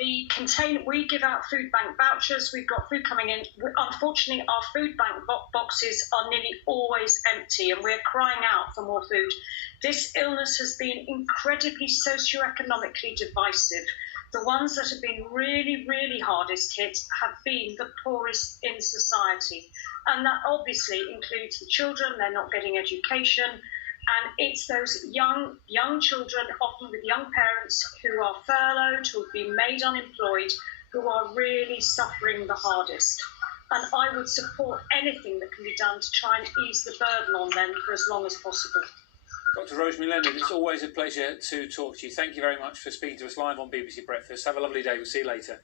the container, we give out food bank vouchers. We've got food coming in. Unfortunately, our food bank boxes are nearly always empty, and we're crying out for more food. This illness has been incredibly socioeconomically divisive. The ones that have been really, really hardest hit have been the poorest in society. And that obviously includes the children. They're not getting education. And it's those young children, often with young parents, who are furloughed, who have been made unemployed, who are really suffering the hardest. And I would support anything that can be done to try and ease the burden on them for as long as possible. Dr. Rosemary Leonard, it's always a pleasure to talk to you. Thank you very much for speaking to us live on BBC Breakfast. Have a lovely day. We'll see you later.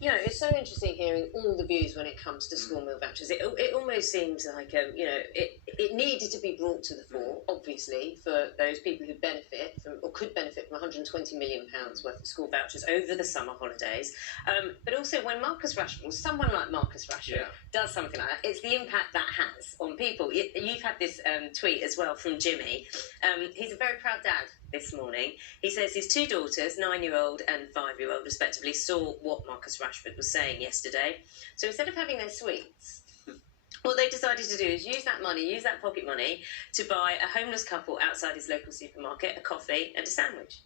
You know, it's so interesting hearing all the views when it comes to school meal vouchers. It almost seems like, you know, it needed to be brought to the fore, obviously, for those people who benefit from, or could benefit from £120 million worth of school vouchers over the summer holidays. But also when Marcus Rashford, someone like Marcus Rashford, does something like that, it's the impact that has on people. You've had this tweet as well from Jimmy. He's a very proud dad. This morning, he says his two daughters, 9-year-old and 5-year-old respectively, saw what Marcus Rashford was saying yesterday. So instead of having their sweets, what they decided to do is use that money, use that pocket money, to buy a homeless couple outside his local supermarket a coffee and a sandwich.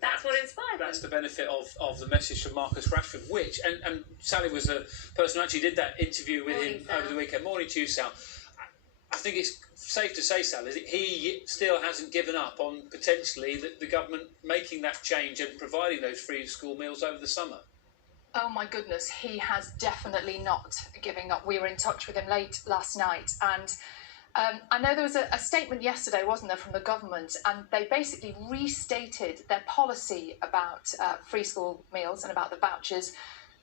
That's what inspired them. That's the benefit of the message from Marcus Rashford, which, and Sally was the person who actually did that interview with him over the weekend. Morning to you, Sal. I think it's safe to say, Sal, is he still hasn't given up on potentially the government making that change and providing those free school meals over the summer. Oh my goodness, he has definitely not giving up. We were in touch with him late last night, and I know there was a statement yesterday, wasn't there, from the government, and they basically restated their policy about free school meals and about the vouchers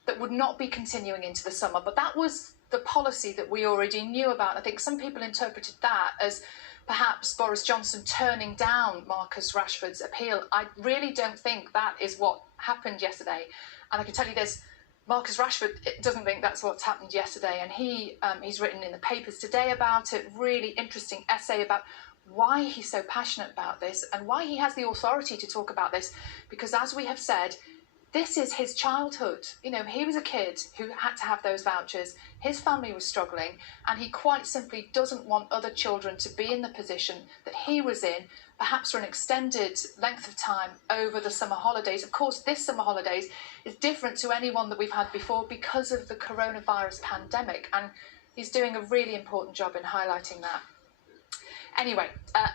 that would not be continuing into the summer. But that was the policy that we already knew about. I think some people interpreted that as perhaps Boris Johnson turning down Marcus Rashford's appeal. I really don't think that is what happened yesterday. And I can tell you this, Marcus Rashford doesn't think that's what's happened yesterday. And he's written in the papers today about it, really interesting essay about why he's so passionate about this and why he has the authority to talk about this. Because as we have said, this is his childhood. You know, he was a kid who had to have those vouchers. His family was struggling, and he quite simply doesn't want other children to be in the position that he was in, perhaps for an extended length of time over the summer holidays. Of course, this summer holidays is different to any one that we've had before because of the coronavirus pandemic, and he's doing a really important job in highlighting that. Anyway,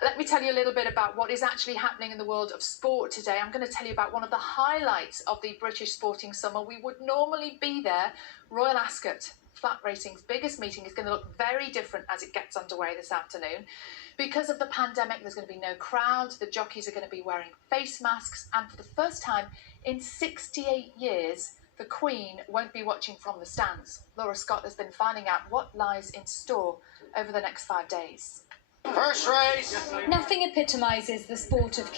let me tell you a little bit about what is actually happening in the world of sport today. I'm going to tell you about one of the highlights of the British sporting summer. We would normally be there. Royal Ascot Flat Racing's biggest meeting is going to look very different as it gets underway this afternoon. Because of the pandemic, there's going to be no crowd. The jockeys are going to be wearing face masks. And for the first time in 68 years, the Queen won't be watching from the stands. Laura Scott has been finding out what lies in store over the next 5 days. First race! Nothing epitomises the sport of